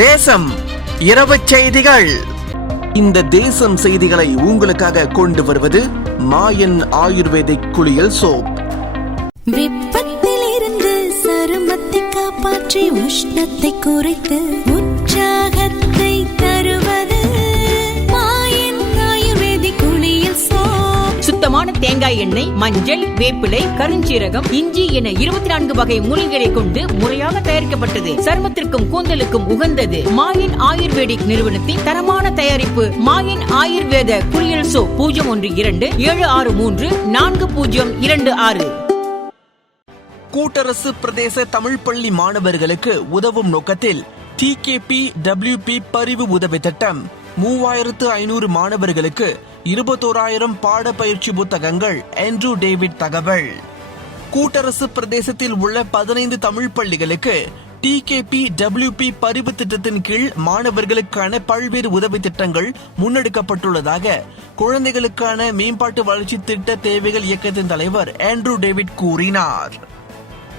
தேசம் இரவு செய்திகள். இந்த தேசம் செய்திகளை உங்களுக்காக கொண்டு வருவது மாயன் ஆயுர்வேதிக் குளியல் சோப். வெப்பத்தில் இருந்து சருமத்தை காப்பாற்றி உஷ்ணத்தை குறைத்து உற்சாகத்தை தருவது மாயன் ஆயுர்வேதிக் குளியல் சோப். சுத்தமான தேங்காய் எண்ணெய், மஞ்சள், வேப்பிலை, கருஞ்சீரகம், இஞ்சி என 24 வகை மூலிகைகளை கொண்டு முறையாக தயாரிக்கப்பட்டது. சருமத்திற்கும் கூந்தலுக்கும் உகந்தது. மாயன் ஆயுர்வேதிக் நிறுவனத்தின் தரமான தயாரிப்பு மாயன் ஆயுர்வேத குளியல் சோப். 012-763-4026. கூட்டரசு பிரதேச தமிழ் பள்ளி மாணவர்களுக்கு உதவும் நோக்கத்தில் TKPWP பரிவு உதவி திட்டம் 3500 மாணவர்களுக்கு 21,000 பாட பயிற்சி புத்தகங்கள். ஆண்ட்ரூ டேவிட் தகவல். கூட்டரசு பிரதேசத்தில் உள்ள 15 தமிழ் பள்ளிகளுக்கு TKPWP பரிவு திட்டத்தின் கீழ் மாணவர்களுக்கான பல்வேறு உதவி திட்டங்கள் முன்னெடுக்கப்பட்டுள்ளதாக குழந்தைகளுக்கான மேம்பாட்டு வளர்ச்சி திட்ட தேவைகள் இயக்கத்தின் தலைவர் ஆண்ட்ரூ டேவிட் கூறினார்.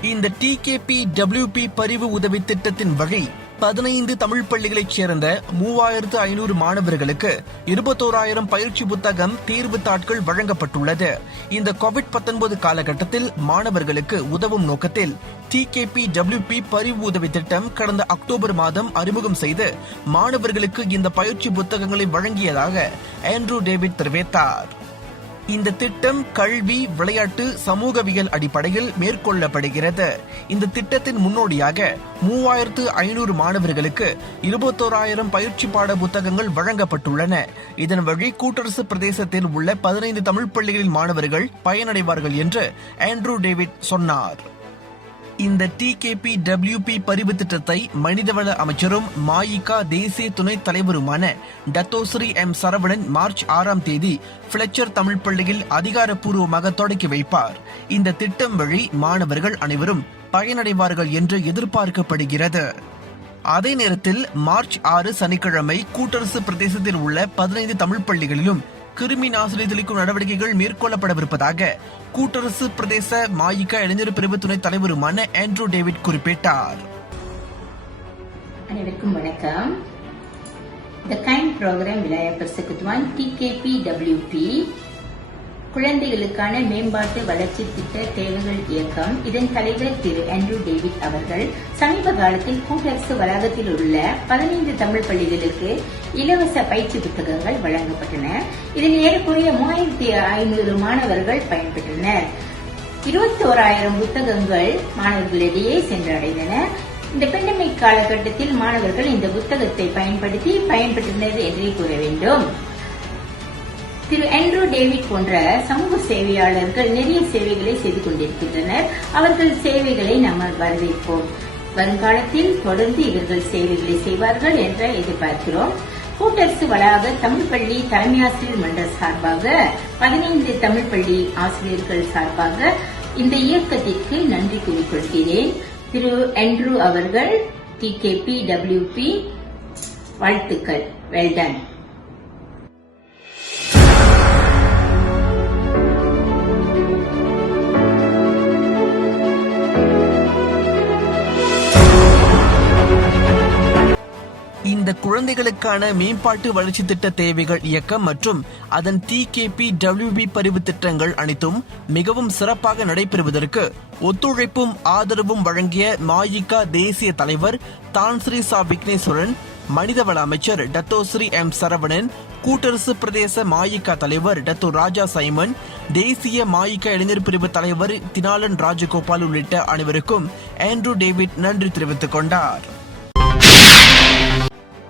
இந்த TKPWP பரிவு உதவி திட்டத்தின் வழி 15 தமிழ் பள்ளிகளைச் சேர்ந்த 3500 மாணவர்களுக்கு 21,000 பயிற்சி புத்தகம், தேர்வு தாட்கள் வழங்கப்பட்டுள்ளது. இந்த COVID-19 காலகட்டத்தில் மாணவர்களுக்கு உதவும் நோக்கத்தில் TKPWP பரிவு உதவி திட்டம் கடந்த அக்டோபர் மாதம் அறிமுகம் செய்து மாணவர்களுக்கு இந்த பயிற்சி புத்தகங்களை வழங்கியதாக ஆண்ட்ரூ டேவிட் தெரிவித்தார். இந்த திட்டம் கல்வி, விளையாட்டு, சமூகவியல் அடிப்படையில் மேற்கொள்ளப்படுகிறது. இந்த திட்டத்தின் முன்னோடியாக 3500 மாணவர்களுக்கு 21,000 பயிற்சி பாட புத்தகங்கள் வழங்கப்பட்டுள்ளன. இதன் வழி கூட்டரசு பிரதேசத்தில் உள்ள 15 தமிழ் பள்ளிகளின் மாணவர்கள் பயனடைவார்கள் என்று ஆண்ட்ரூ டேவிட் சொன்னார். இந்த TKPWP பரிவு திட்டத்தை மனிதவள அமைச்சரும் மாயிகா தேசிய துணைத் தலைவருமான டத்தோஸ்ரீ M. சரவணன் மார்ச் 6ஆம் தேதி பிளெச்சர் தமிழ் பள்ளியில் அதிகாரப்பூர்வமாக தொடக்கி வைப்பார். இந்த திட்டம் வழி மாணவர்கள் அனைவரும் பயனடைவார்கள் என்று எதிர்பார்க்கப்படுகிறது. அதே நேரத்தில் மார்ச் 6 சனிக்கிழமை கூட்டரசு பிரதேசத்தில் உள்ள 15 தமிழ் பள்ளிகளிலும் கிருமி நாசினி தெளிக்கும் நடவடிக்கைகள் மேற்கொள்ளப்படவிருப்பதாக கூட்டரசு பிரதேச மாயிகா இளைஞர் பிரிவு துணைத் தலைவருமான ஆண்ட்ரூ டேவிட் குறிப்பிட்டார். அனைவருக்கும் வணக்கம். The Kind Program Wilayah Persekutuan TKPWP குழந்தைகளுக்கான மேம்பாட்டு வளர்ச்சி திட்ட தேவைகள் இயக்கம். இதன் தலைவர் திரு ஆண்ட்ரூ டேவிட் அவர்கள் சமீப காலத்தில் கூட்டரசு வளாகத்தில் உள்ள 15 தமிழ் பள்ளிகளுக்கு இலவச பயிற்சி புத்தகங்கள் வழங்கப்பட்டன. இதில் ஏறக்குறைய 3500 மாணவர்கள் பயன்பெற்றனர். 21,000 புத்தகங்கள் மாணவர்களிடையே சென்றடைந்தன. இந்த பெண்டமிக் காலகட்டத்தில் மாணவர்கள் இந்த புத்தகத்தை பயன்படுத்தி பயன்பெற்றனர் என்றே கூற வேண்டும். திரு ஆண்ட்ரூ டேவிட் போன்ற சமூக சேவையாளர்கள் நிறைய சேவைகளை செய்து கொண்டிருக்கின்றனர். அவர்கள் சேவைகளை நாம் வரவேற்போம். வருங்காலத்தில் தொடர்ந்து இவர்கள் சேவைகளை செய்வார்கள் என்று எதிர்பார்க்கிறோம். கூட்டரசு வளாக தமிழ் பள்ளி தலைமை ஆசிரியர் மன்ற சார்பாக 15 தமிழ் பள்ளி ஆசிரியர்கள் சார்பாக இந்த இயக்கத்திற்கு நன்றி கூறிக்கொள்கிறேன். திரு ஆண்ட்ரூ அவர்கள் TKPWP வாழ்த்துக்கள். வெல்டன். இந்த குழந்தைகளுக்கான மேம்பாட்டு வளர்ச்சி திட்ட தேவைகள் இயக்கம் மற்றும் அதன் TKPWP பரிவு திட்டங்கள் அனைத்தும் மிகவும் சிறப்பாக நடைபெறுவதற்கு ஒத்துழைப்பும் ஆதரவும் வழங்கிய மாயிகா தேசிய தலைவர் தான்ஸ்ரீ சா விக்னேஸ்வரன், மனிதவள அமைச்சர் டத்தோஸ்ரீ M. சரவணன், கூட்டரசு பிரதேச மாயிகா தலைவர் டத்தோ ராஜா சைமன், தேசிய மாயிகா இளைஞர் பிரிவு தலைவர் தினாலன் ராஜகோபால் உள்ளிட்ட அனைவருக்கும் ஆண்ட்ரூ டேவிட் நன்றி தெரிவித்துக் கொண்டார்.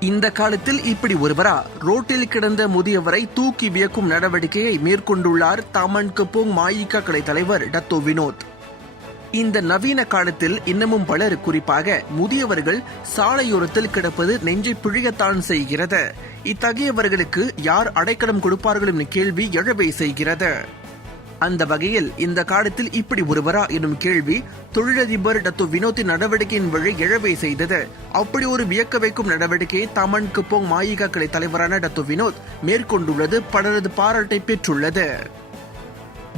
இந்த காலத்தில் இப்படி ஒருவரா ரோட்டில் கிடந்த முதியவரை தூக்கி வியக்கும் நடவடிக்கையை மேற்கொண்டுள்ளார் தாமன் கப்போங் மாயிகா கலை தலைவர் டத்தோ வினோத். இந்த நவீன காலத்தில் இன்னமும் பலர், குறிப்பாக முதியவர்கள் சாலையோரத்தில் கிடப்பது நெஞ்சை பிழியத்தான் செய்கிறது. இத்தகையவர்களுக்கு யார் அடைக்கலம் கொடுப்பார்கள் என்ற கேள்வி எழவே செய்கிறது. அந்த வகையில் இந்த காலத்தில் இப்படி ஒருவரா எனும் கேள்வி தொழிலதிபர் டத்தோ வினோத்தின் நடவடிக்கையின் வழி எழவே செய்தது. அப்படி ஒரு வியக்க வைக்கும் நடவடிக்கையை தாமன் கப்போங் மாயிகா கலை தலைவரான டத்தோ வினோத் மேற்கொண்டுள்ளது பலரது பாராட்டை பெற்றுள்ளது.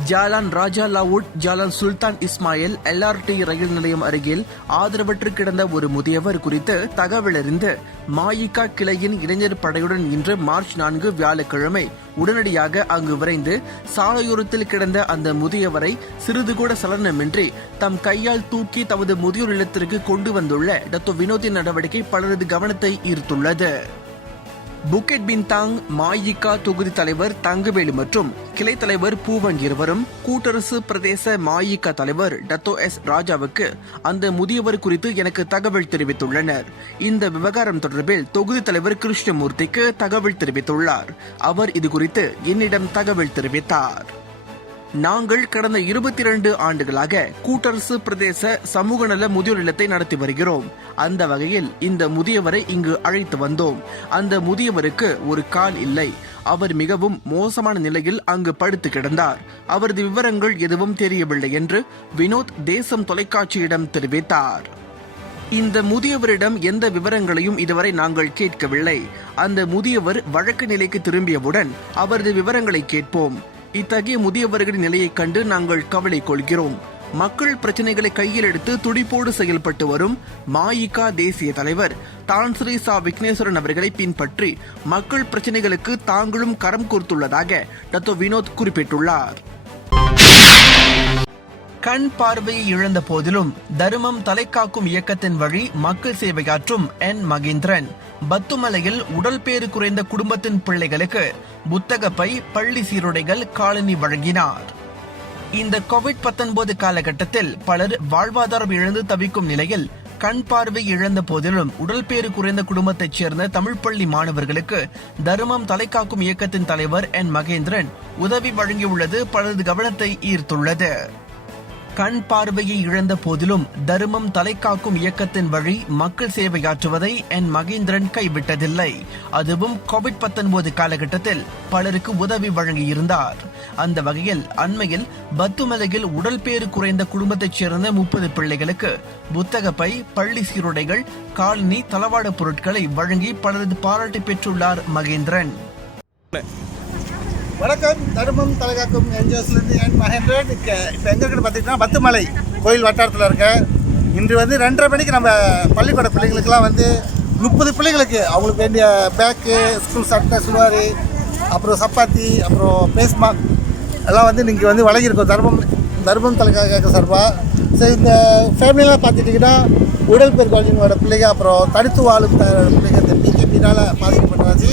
ஜாலான் ராஜா லாவுட் ஜாலான் சுல்தான் இஸ்மாயில் LRT ரயில் நிலையம் அருகில் ஆதரவற்று கிடந்த ஒரு முதியவர் குறித்து தகவலறிந்து மாயிகா கிளையின் இளைஞர் படையுடன் இன்று மார்ச் 4 வியாழக்கிழமை உடனடியாக அங்கு விரைந்து சாலையோரத்தில் கிடந்த அந்த முதியவரை சிறிது கூட சலனமின்றி தம் கையால் தூக்கி தமது முதியோர் இல்லத்திற்கு கொண்டு வந்துள்ள டத்தோ வினோத்தின் நடவடிக்கை பலரது கவனத்தை ஈர்த்துள்ளது. புக்கெட் பின்தாங் மாயிகா தொகுதி தலைவர் தங்கவேலு மற்றும் கிளை தலைவர் பூவன் இருவரும் கூட்டரசு பிரதேச மாயிகா தலைவர் டத்தோ S ராஜாவுக்கு அந்த முதியவர் குறித்து எனக்கு தகவல் தெரிவித்துள்ளனர். இந்த விவகாரம் தொடர்பில் தொகுதி தலைவர் கிருஷ்ணமூர்த்திக்கு தகவல் தெரிவித்துள்ளார். அவர் இது குறித்து என்னிடம் தகவல் தெரிவித்தார். நாங்கள் கடந்த 22 ஆண்டுகளாக கூட்டரசு பிரதேச சமூக நல முதியோர் இல்லத்தை நடத்தி வருகிறோம். அந்த வகையில் இந்த முதியவரை இங்கு அழைத்து வந்தோம். அந்த முதியவருக்கு ஒரு கால் இல்லை. அவர் மிகவும் மோசமான நிலையில் அங்கு படுத்து கிடந்தார். அவரது விவரங்கள் எதுவும் தெரியவில்லை என்று வினோத் தேசம் தொலைக்காட்சியிடம் தெரிவித்தார். இந்த முதியவரிடம் எந்த விவரங்களையும் இதுவரை நாங்கள் கேட்கவில்லை. அந்த முதியவர் வழக்கு நிலைக்கு திரும்பியவுடன் அவரது விவரங்களை கேட்போம். இத்தகைய முதியவர்களின் நிலையைக் கண்டு நாங்கள் கவலை கொள்கிறோம். மக்கள் பிரச்சனைகளை கையில் எடுத்து துடிப்போடு செயல்பட்டு வரும் மாயிகா தேசிய தலைவர் தான் ஸ்ரீ சா விக்னேஸ்வரன் அவர்களை பின்பற்றி மக்கள் பிரச்சனைகளுக்கு தாங்களும் கரம் கோர்த்துள்ளதாக டத்தோ வினோத் குறிப்பிட்டுள்ளார். கண் பார்வையை இழந்த போதிலும் தர்மம் தலைக்காக்கும் இயக்கத்தின் வழி மக்கள் சேவையாற்றும் N மகேந்திரன் பத்துமலையில் உடல்பேறு குறைந்த குடும்பத்தின் பிள்ளைகளுக்கு புத்தக பை, பள்ளி சீருடைகள், காலனி வழங்கினார். இந்த COVID-19 காலகட்டத்தில் பலர் வாழ்வாதாரம் இழந்து தவிக்கும் நிலையில் கண் பார்வை இழந்த போதிலும் உடல்பேறு குறைந்த குடும்பத்தைச் சேர்ந்த தமிழ் பள்ளி மாணவர்களுக்கு தர்மம் தலைக்காக்கும் இயக்கத்தின் தலைவர் N மகேந்திரன் உதவி வழங்கியுள்ளது பலரது கவனத்தை ஈர்த்துள்ளது. கண் பார்வையை இழந்த போதிலும் தர்மம் தலைக்காக்கும் இயக்கத்தின் வழி மக்கள் சேவையாற்றுவதை N மகேந்திரன் கைவிட்டதில்லை. அதுவும் COVID-19 காலகட்டத்தில் பலருக்கு உதவி வழங்கியிருந்தார். அந்த வகையில் அண்மையில் பத்துமலையில் உடல்பேறு குறைந்த குடும்பத்தைச் சேர்ந்த 30 பிள்ளைகளுக்கு புத்தக பை, பள்ளி சீருடைகள், காலனி, தளவாட பொருட்களை வழங்கி பலரது பாராட்டு பெற்றுள்ளார் மகேந்திரன். வணக்கம். தர்மம் தலைகாக்கும் என்ஜிஓஸ்லேருந்து N மகேந்திரன். இப்போ எங்கே இருக்குன்னு பார்த்தீங்கன்னா பத்துமலை கோயில் வட்டாரத்தில் இருக்க. இன்று வந்து 2:30 மணிக்கு நம்ம பள்ளிக்கூட பிள்ளைங்களுக்கெல்லாம் வந்து 30 பிள்ளைங்களுக்கு அவங்களுக்கு வேண்டிய பேக்கு, ஸ்கூல் சட்டை, சுவாரி, அப்புறம் சப்பாத்தி, அப்புறம் ஃபேஸ் மாஸ்க் எல்லாம் வந்து இன்றைக்கி வந்து வழங்கியிருக்கோம் தர்மம் தலைகாக்க சார்பாக. ஸோ இந்த ஃபேமிலியெலாம் பார்த்துட்டிங்கன்னா உடல்பேறு குழந்தைங்களோட பிள்ளைங்க, அப்புறம் தடுத்து வாழும் பிள்ளைங்க இந்த PKPனால் பாதிக்கப்பட்டாச்சு.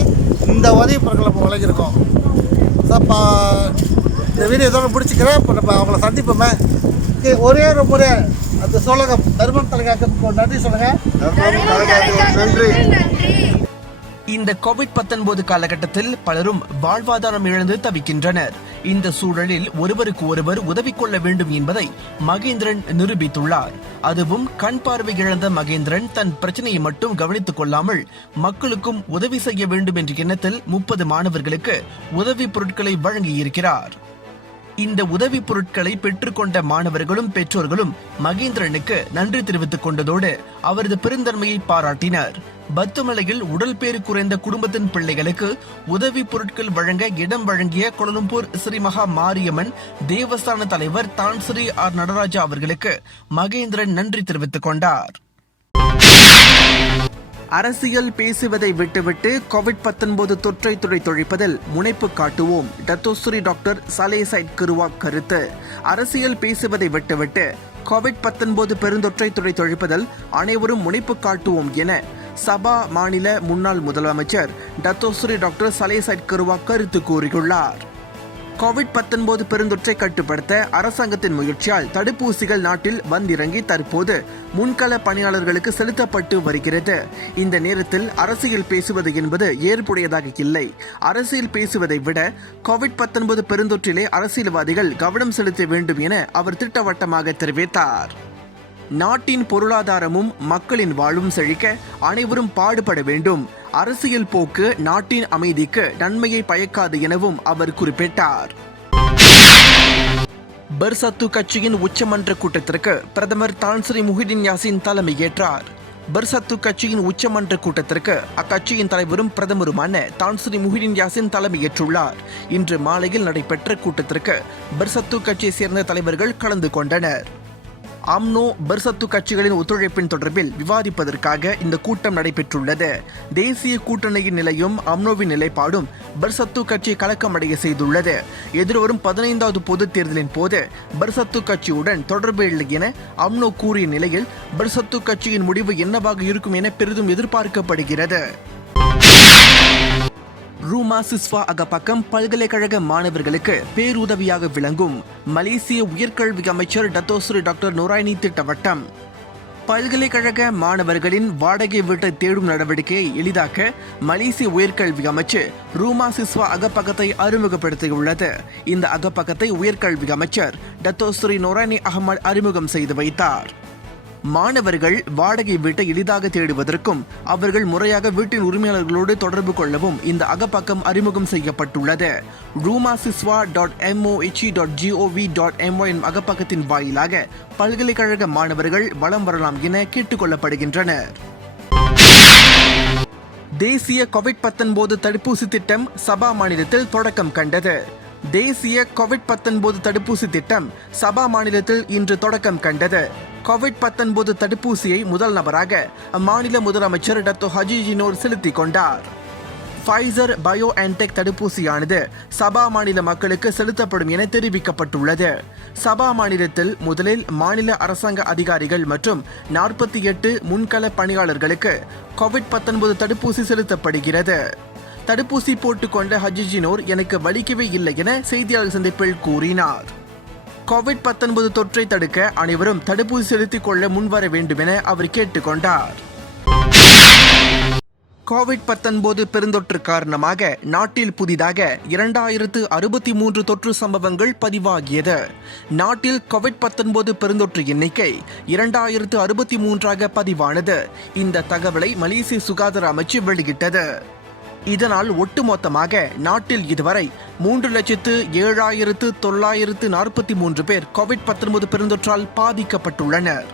இந்த உதவி பொருட்களை நம்ம வழங்கியிருக்கோம். அப்போ இந்த வீடியோ இதோட பிடிச்சிக்கிறேன். இப்போ நம்ம அவங்கள சந்திப்போமே. ஒரே ஒரு முறை அந்த சொல்லுங்க, தர்மம் தலைகாக்க நன்றி சொல்லுங்க. நன்றி. இந்த COVID-19 காலகட்டத்தில் பலரும் வாழ்வாதாரம் இழந்து தவிக்கின்றனர். இந்த சூழலில் ஒருவருக்கு ஒருவர் உதவி கொள்ள வேண்டும் என்பதை மகேந்திரன் நிரூபித்துள்ளார். அதுவும் கண் பார்வை இழந்த மகேந்திரன் தன் பிரச்சனையை மட்டும் கவனித்துக் கொள்ளாமல் மக்களுக்கும் உதவி செய்ய வேண்டும் என்ற எண்ணத்தில் 30 மாணவர்களுக்கு உதவி பொருட்களை வழங்கியிருக்கிறார். இந்த உதவி பொருட்களை பெற்றுக்கொண்ட மாணவர்களும் பெற்றோர்களும் மகேந்திரனுக்கு நன்றி தெரிவித்துக் கொண்டதோடு அவரது பெருந்தன்மையை பாராட்டினர். பத்துமலையில் உடல்பேறு குறைந்த குடும்பத்தின் பிள்ளைகளுக்கு உதவி பொருட்கள் வழங்க இடம் வழங்கிய கோலம்பூர் ஸ்ரீ மகா மாரியம்மன் தேவஸ்தான தலைவர் தான் ஸ்ரீ R நடராஜா அவர்களுக்கு மகேந்திரன் நன்றி தெரிவித்துக் கொண்டார். அரசியல் பேசுவதை விட்டுவிட்டு COVID-19 தொற்றை துடைத்தொழிப்பதில் முனைப்பு காட்டுவோம். டத்தோஸ்ரீ டாக்டர் சலே சைட் கிருவாக் கருத்து. அரசியல் பேசுவதை விட்டுவிட்டு COVID-19 பெருந்தொற்றை துடைத்தொழிப்பதில் அனைவரும் முனைப்பு காட்டுவோம் என சபா மாநில முன்னாள் முதலமைச்சர் டத்தோஸ்ரீ டாக்டர் சலே சைட் கிருவாக் கருத்து கூறியுள்ளார். COVID-19 பெருந்தொற்றை கட்டுப்படுத்த அரசாங்கத்தின் முயற்சியால் தடுப்பூசிகள் நாட்டில் வந்திறங்கி தற்போது முன்கள பணியாளர்களுக்கு செலுத்தப்பட்டு வருகிறது. இந்த நேரத்தில் அரசியல் பேசுவது என்பது ஏற்புடையதாக இல்லை. அரசியல் பேசுவதை விட COVID-19 பெருந்தொற்றிலே அரசியல்வாதிகள் கவனம் செலுத்த வேண்டும் என அவர் திட்டவட்டமாக தெரிவித்தார். நாட்டின் பொருளாதாரமும் மக்களின் வாழ்வும் செழிக்க அனைவரும் பாடுபட வேண்டும். அரசியல் போக்கு நாட்டின் அமைதிக்கு நன்மையை பயக்காது எனவும் அவர் குறிப்பிட்டார். பெர்சத்து கட்சியின் உச்சமன்ற கூட்டத்திற்கு பிரதமர் தான் ஸ்ரீ முஹிடின் யாசின் தலைமையேற்றார். பெர்சத்து கட்சியின் உச்சமன்ற கூட்டத்திற்கு அக்கட்சியின் தலைவரும் பிரதமருமான தான் ஸ்ரீ முஹிடின் யாசின் தலைமையேற்றுள்ளார். இன்று மாலையில் நடைபெற்ற கூட்டத்திற்கு பெர்சத்து கட்சியை சேர்ந்த தலைவர்கள் கலந்து கொண்டனர். அம்னோ பெர்சத்து கட்சிகளின் ஒத்துழைப்பின் தொடர்பில் விவாதிப்பதற்காக இந்த கூட்டம் நடைபெற்றுள்ளது. தேசிய கூட்டணியின் நிலையும் அம்னோவின் நிலைப்பாடும் பெர்சத்து கட்சியை கலக்கமடைய செய்துள்ளது. எதிர்வரும் 15வது பொதுத் தேர்தலின் போது பெர்சத்து கட்சியுடன் தொடர்பு இல்லை என அம்னோ கூறிய நிலையில் பெர்சத்து கட்சியின் முடிவு என்னவாக இருக்கும் என பெரிதும் எதிர்பார்க்கப்படுகிறது. ரூமா சிஸ்வா அகப்பக்கம் பல்கலைக்கழக மாணவர்களுக்கு பேருதவியாக விளங்கும் மலேசிய உயர்கல்வி அமைச்சர் டத்தோஸ்ரீ டாக்டர் நூராயினி திட்டவட்டம். பல்கலைக்கழக மாணவர்களின் வாடகை வீட்டை தேடும் நடவடிக்கையை எளிதாக்க மலேசிய உயர்கல்வி அமைச்சு ரூமா சிஸ்வா அகப்பக்கத்தை அறிமுகப்படுத்தியுள்ளது. இந்த அகப்பக்கத்தை உயர்கல்வி அமைச்சர் டத்தோஸ்ரீ நூராயினி அகமது அறிமுகம் செய்து வைத்தார். மாணவர்கள் வாடகை வீட்டை எளிதாக தேடுவதற்கும் அவர்கள் முறையாக வீட்டின் உரிமையாளர்களோடு தொடர்பு கொள்ளவும் இந்த அகப்பக்கம் அறிமுகம் செய்யப்பட்டுள்ளது. rumasiswa.mohe.gov.my எனும் அகப்பக்கத்தின் வாயிலாக பல்கலைக்கழக மாணவர்கள் வலம் வரலாம் என கேட்டுக் கொள்ளப்படுகின்றனர். தேசிய கோவிட்-19 தடுப்பூசி திட்டம் சபா மாநிலத்தில் தொடக்கம் கண்டது. தேசிய கோவிட்-19 தடுப்பூசி திட்டம் சபா மாநிலத்தில் இன்று தொடக்கம் கண்டது. கோவிட்-19 தடுப்பூசியை முதல் நபராக அம்மாநில முதலமைச்சர் டத்தோ ஹஜிஜி நூர் செலுத்திக் கொண்டார். ஃபைசர் பயோஎன்டெக் தடுப்பூசியானது சபா மாநில மக்களுக்கு செலுத்தப்படும் என தெரிவிக்கப்பட்டுள்ளது. சபா மாநிலத்தில் முதலில் மாநில அரசாங்க அதிகாரிகள் மற்றும் 48 முன்கள பணியாளர்களுக்கு கோவிட்-19 தடுப்பூசி செலுத்தப்படுகிறது. தடுப்பூசி போட்டுக்கொண்ட ஹஜிஜினோர் எனக்கு வலிக்கவே இல்லை என செய்தியாளர் சந்திப்பில் கூறினார். கோவிட்-19 தொற்றை தடுக்க அனைவரும் தடுப்பூசி செலுத்திக் கொள்ள முன்வர வேண்டும் என அவர் கேட்டுக்கொண்டார். கோவிட்-19 பெருந்தொற்று காரணமாக நாட்டில் புதிதாக 2063 தொற்று சம்பவங்கள் பதிவாகியது. நாட்டில் கோவிட்-19 பெருந்தொற்று எண்ணிக்கை 2063ஆக பதிவானது. இந்த தகவலை மலேசிய சுகாதார அமைச்சு வெளியிட்டது. இதனால் ஒட்டுமொத்தமாக நாட்டில் இதுவரை 3,07,943 பேர் கோவிட்-19 பெருந்தொற்றால் பாதிக்கப்பட்டுள்ளனர்.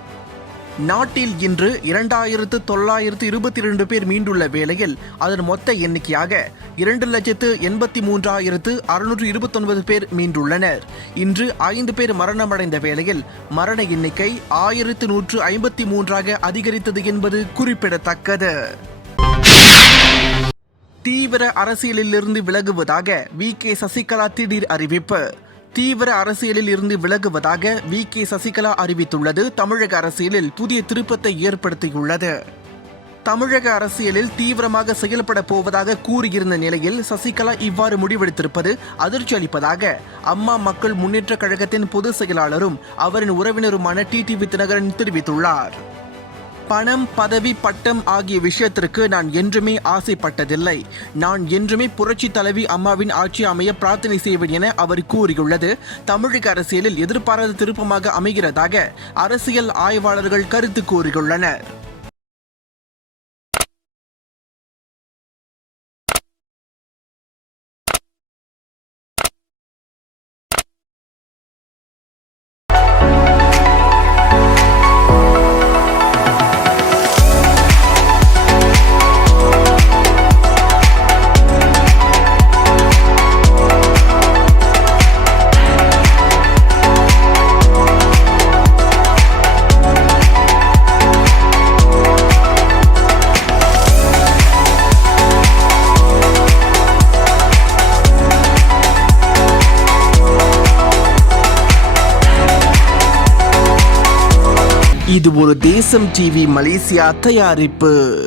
நாட்டில் இன்று 2,922 பேர் மீண்டுள்ள வேளையில் அதன் மொத்த எண்ணிக்கையாக 2,83,629 பேர் மீண்டுள்ளனர். இன்று 5 பேர் மரணமடைந்த வேளையில் மரண எண்ணிக்கை 1,153ஆக அதிகரித்தது என்பது குறிப்பிடத்தக்கது. தீவிர அரசியலில் இருந்து விலகுவதாக வி.கே. சசிகலா திடீர் அறிவிப்பு. தீவிர அரசியலில் இருந்து விலகுவதாக வி.கே. சசிகலா அறிவித்துள்ளது தமிழக அரசியலில் புதிய திருப்பத்தை ஏற்படுத்தியுள்ளது. தமிழக அரசியலில் தீவிரமாக செயல்பட போவதாக கூறியிருந்த நிலையில் சசிகலா இவ்வாறு முடிவெடுத்திருப்பது அதிர்ச்சி அளிப்பதாக அம்மா மக்கள் முன்னேற்ற கழகத்தின் பொதுச் செயலாளரும் அவரின் உறவினருமான டிடிவி தினகரன் தெரிவித்துள்ளார். பணம், பதவி, பட்டம் ஆகிய விஷயத்திற்கு நான் என்றுமே ஆசைப்பட்டதில்லை. நான் என்றுமே புரட்சி தலைவி அம்மாவின் ஆட்சி அமைய பிரார்த்தனை செய்வேன் என அவர் கூறியுள்ளது தமிழக அரசியலில் எதிர்பாராத திருப்பமாக அமைகிறதாக அரசியல் ஆய்வாளர்கள் கருத்து கூறியுள்ளனர். இது ஒரு தேசம் டிவி மலேசியா தயாரிப்பு.